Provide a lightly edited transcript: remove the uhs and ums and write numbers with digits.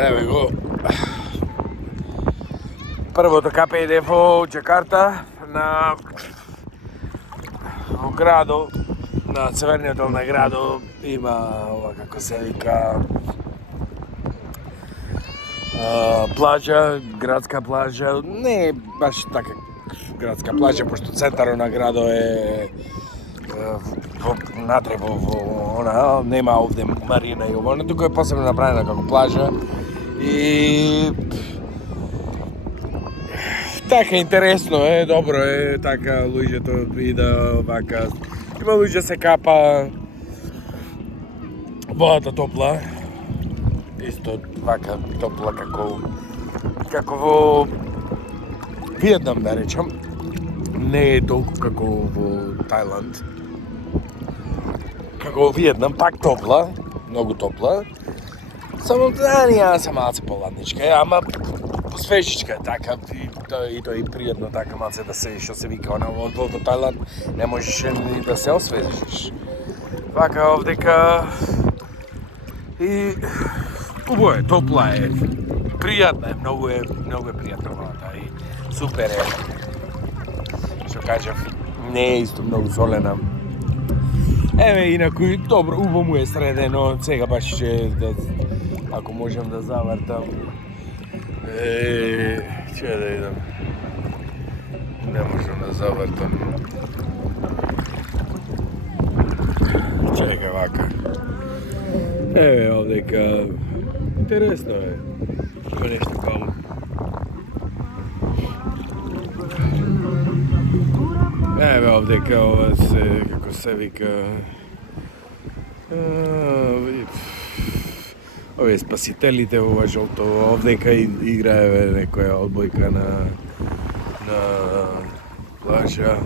Еве го. Првото капе иде во Џакарта, во градот, на северниот дел на градот има ова како се вика плажа, градска плажа, не е баш така градска плажа, пошто центарот на градот е внатре во она, нема овде марина и ово, туку е посебно направена како плажа и така интересно е, добро е, така луѓето ида вака, има луѓе се капа, водата топла, исто вака топла како во Виетнам, да речам, не е толку како во Тајланд, како во Виетнам, пак топла, многу топла, само да се малце поладничка, ама свежичка е така, и тоа и пријатно така малце да се, што се вика, во Тајланд не можеш ни да се освежиш. Вака овдека и убаво е, топла е, пријатна е, многу е пријатна водата и супер е. Што кажав, не е исто многу солена. Еве, инаку, добро, убаво му е средено, сега баш ќе да, ако можам да завртам, ќе да идам. Не можам да завртам. Чекај вака. Еве овдека, интересно е. Има нешто као. Еве овдека ова се, како се вика, овие спасителите ова жолто, овдека играеве некоја одбојка на плажа.